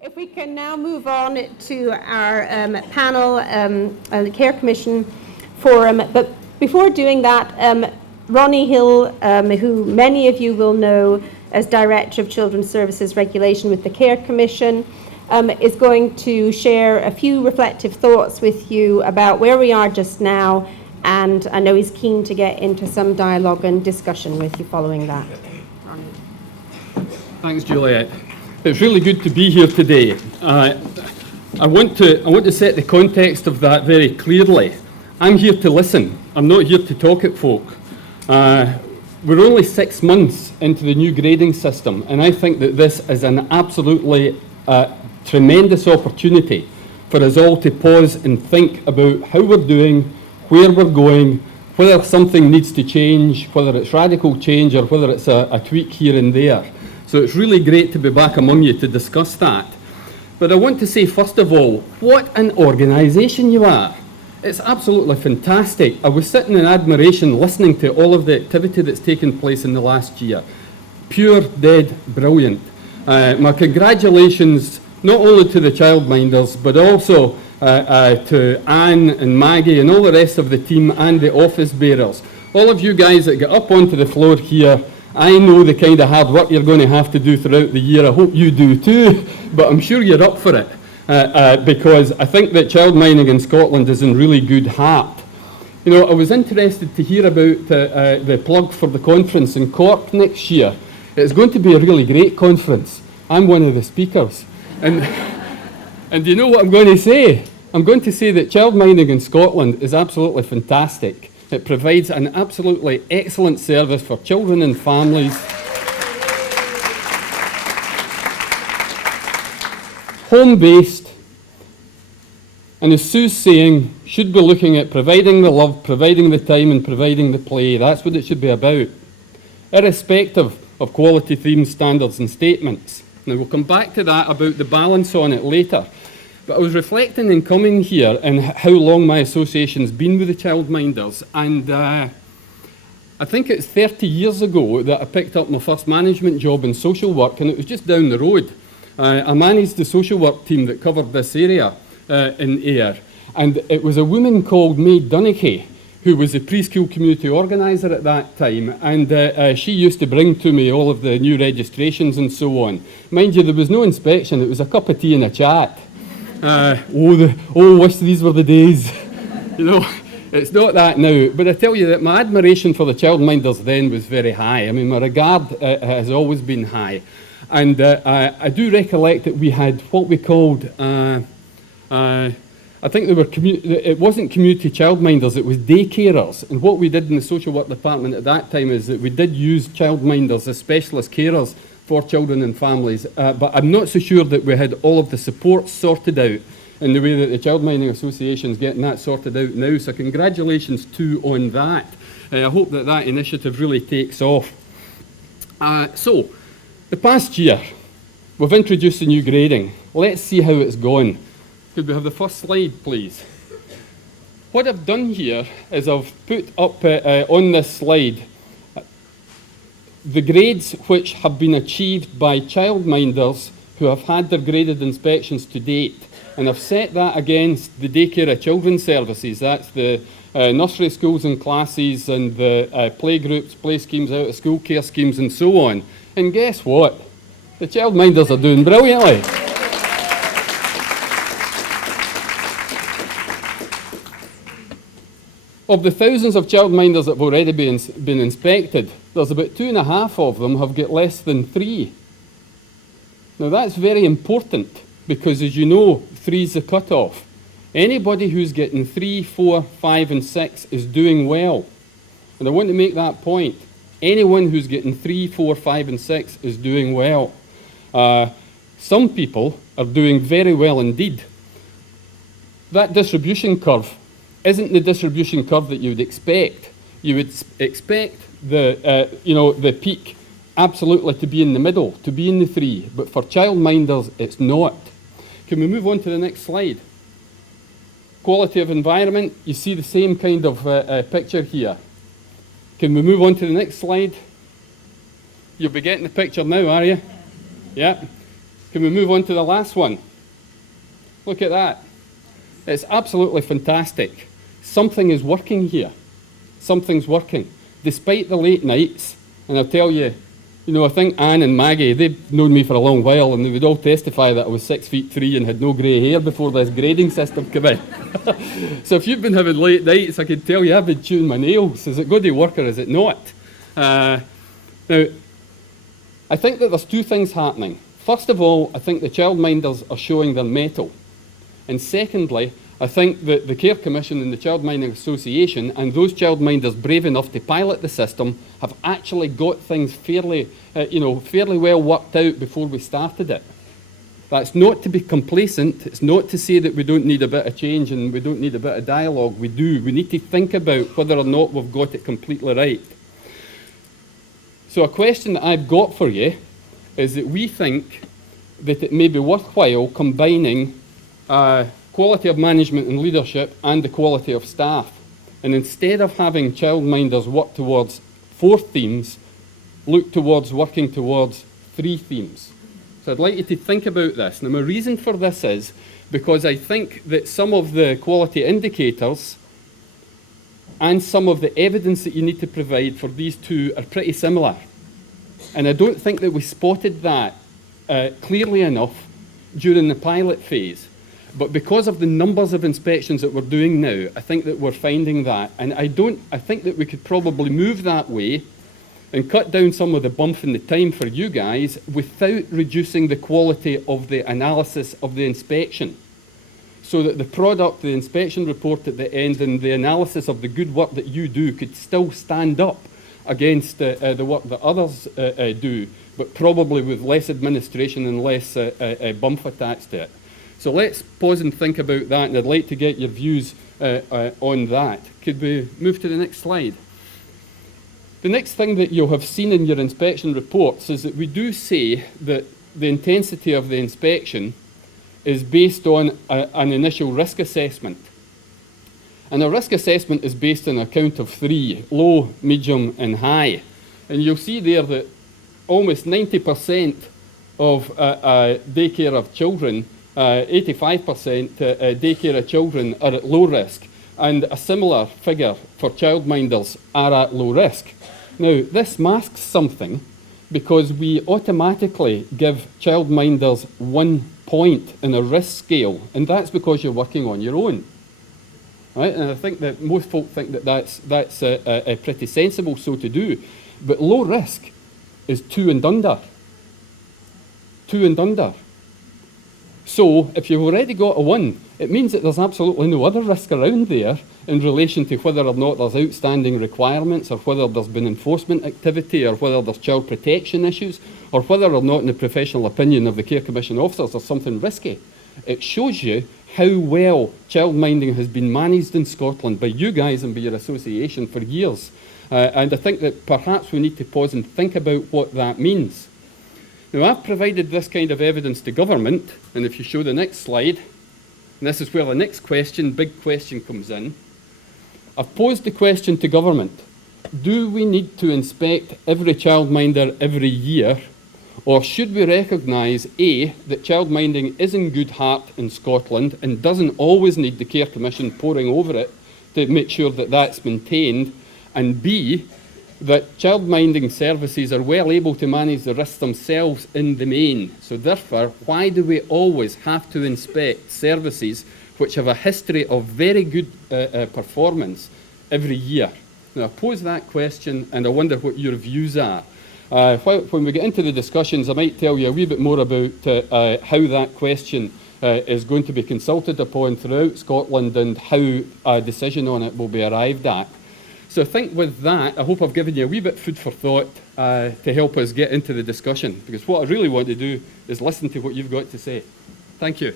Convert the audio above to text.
If we can now move on to our panel, the Care Commission Forum. But before doing that, Ronnie Hill, who many of you will know as Director of Children's Services Regulation with the Care Commission, is going to share a few reflective thoughts with you about where we are just now, and I know he's keen to get into some dialogue and discussion with you following that. Ronnie. Thanks, Juliet. It's really good to be here today. I want to set the context of that very clearly. I'm here to listen. I'm not here to talk at folk. We're only 6 months into the new grading system, and I think that this is an absolutely tremendous opportunity for us all to pause and think about how we're doing, where we're going, whether something needs to change, whether it's radical change or whether it's a tweak here and there. So it's really great to be back among you to discuss that. But I want to say, first of all, what an organisation you are. It's absolutely fantastic. I was sitting in admiration listening to all of the activity that's taken place in the last year. Pure, dead, brilliant. My congratulations not only to the Childminders, but also to Anne and Maggie and all the rest of the team and the office bearers. All of you guys that get up onto the floor here, I know the kind of hard work you're going to have to do throughout the year. I hope you do too, but I'm sure you're up for it because I think that childminding in Scotland is in really good heart. You know, I was interested to hear about the plug for the conference in Cork next year. It's going to be a really great conference. I'm one of the speakers. And you know what I'm going to say? I'm going to say that childminding in Scotland is absolutely fantastic. It provides an absolutely excellent service for children and families. Home-based, and as Sue's saying, should be looking at providing the love, providing the time and providing the play. That's what it should be about, irrespective of quality themes, standards and statements. Now we'll come back to that about the balance on it later. But I was reflecting in coming here and how long my association's been with the Childminders, and I think it's 30 years ago that I picked up my first management job in social work, and it was just down the road. I managed the social work team that covered this area in Ayr, and it was a woman called Maid Dunnicky who was the preschool community organiser at that time, and she used to bring to me all of the new registrations and so on. Mind you, there was no inspection, it was a cup of tea and a chat. Wish these were the days. You know, it's not that now. But I tell you that my admiration for the Childminders then was very high. I mean, my regard has always been high. And I do recollect that we had what we called, I think they were it wasn't community childminders, it was day carers. And what we did in the social work department at that time is that we did use childminders as specialist carers for children and families, but I'm not so sure that we had all of the support sorted out in the way that the Childminding Association is getting that sorted out now, so congratulations too on that. I hope that that initiative really takes off. So, the past year, we've introduced a new grading. Let's see how it's gone. Could we have the first slide, please? What I've done here is I've put up on this slide the grades which have been achieved by childminders who have had their graded inspections to date. And I've set that against the daycare of children's services. That's the nursery schools and classes and the playgroups, play schemes, out of school care schemes and so on. And guess what? The childminders are doing brilliantly. Of the thousands of childminders that have already been inspected, there's about 2.5 of them have got less than 3. Now that's very important because, as you know, 3 is the cut-off. Anybody who's getting 3, 4, 5 and 6 is doing well. And I want to make that point. Anyone who's getting 3, 4, 5 and 6 is doing well. Some people are doing very well indeed. That distribution curve isn't the distribution curve that you would expect. You would expect the peak absolutely to be in the middle, to be in the 3, but for childminders it's not. Can we move on to the next slide? Quality of environment, you see the same kind of picture here. Can we move on to the next slide? You'll be getting the picture now, are you? Yeah. Can we move on to the last one? Look at that. It's absolutely fantastic. Something is working here. Something's working. Despite the late nights, and I'll tell you, I think Anne and Maggie, they've known me for a long while, and they would all testify that I was 6'3" and had no grey hair before this grading system came in. So if you've been having late nights, I can tell you I've been chewing my nails. Is it going to work or is it not? Now, I think that there's two things happening. First of all, I think the childminders are showing their mettle. And secondly, I think that the Care Commission and the Childminding Association and those childminders brave enough to pilot the system have actually got things fairly well worked out before we started it. That's not to be complacent. It's not to say that we don't need a bit of change and we don't need a bit of dialogue. We do. We need to think about whether or not we've got it completely right. So a question that I've got for you is that we think that it may be worthwhile combining quality of management and leadership and the quality of staff. And instead of having childminders work towards 4 themes, look towards working towards 3 themes. So I'd like you to think about this. Now my reason for this is because I think that some of the quality indicators and some of the evidence that you need to provide for these two are pretty similar. And I don't think that we spotted that clearly enough during the pilot phase. But because of the numbers of inspections that we're doing now, I think that we're finding that. And I think that we could probably move that way and cut down some of the bump in the time for you guys without reducing the quality of the analysis of the inspection. So that the product, the inspection report at the end and the analysis of the good work that you do could still stand up against the work that others do, but probably with less administration and less bump attached to it. So let's pause and think about that, and I'd like to get your views on that. Could we move to the next slide? The next thing that you'll have seen in your inspection reports is that we do say that the intensity of the inspection is based on an initial risk assessment. And a risk assessment is based on a count of 3, low, medium and high. And you'll see there that almost 90% of daycare of children 85% daycare of children are at low risk, and a similar figure for childminders are at low risk. Now, this masks something because we automatically give childminders 1 point in a risk scale, and that's because you're working on your own. Right? And I think that most folk think that that's pretty sensible so to do. But low risk is 2 and under. 2 and under. So, if you've already got a 1, it means that there's absolutely no other risk around there in relation to whether or not there's outstanding requirements, or whether there's been enforcement activity, or whether there's child protection issues, or whether or not, in the professional opinion of the Care Commission officers, there's something risky. It shows you how well childminding has been managed in Scotland by you guys and by your association for years. And I think that perhaps we need to pause and think about what that means. Now, I've provided this kind of evidence to government, and if you show the next slide, and this is where the next question, big question, comes in. I've posed the question to government: do we need to inspect every childminder every year, or should we recognise, A, that childminding is in good heart in Scotland and doesn't always need the Care Commission poring over it to make sure that that's maintained, and B, that childminding services are well able to manage the risks themselves in the main. So therefore, why do we always have to inspect services which have a history of very good performance every year? Now, I pose that question and I wonder what your views are. When we get into the discussions, I might tell you a wee bit more about how that question is going to be consulted upon throughout Scotland and how a decision on it will be arrived at. So I think with that, I hope I've given you a wee bit food for thought to help us get into the discussion, because what I really want to do is listen to what you've got to say. Thank you.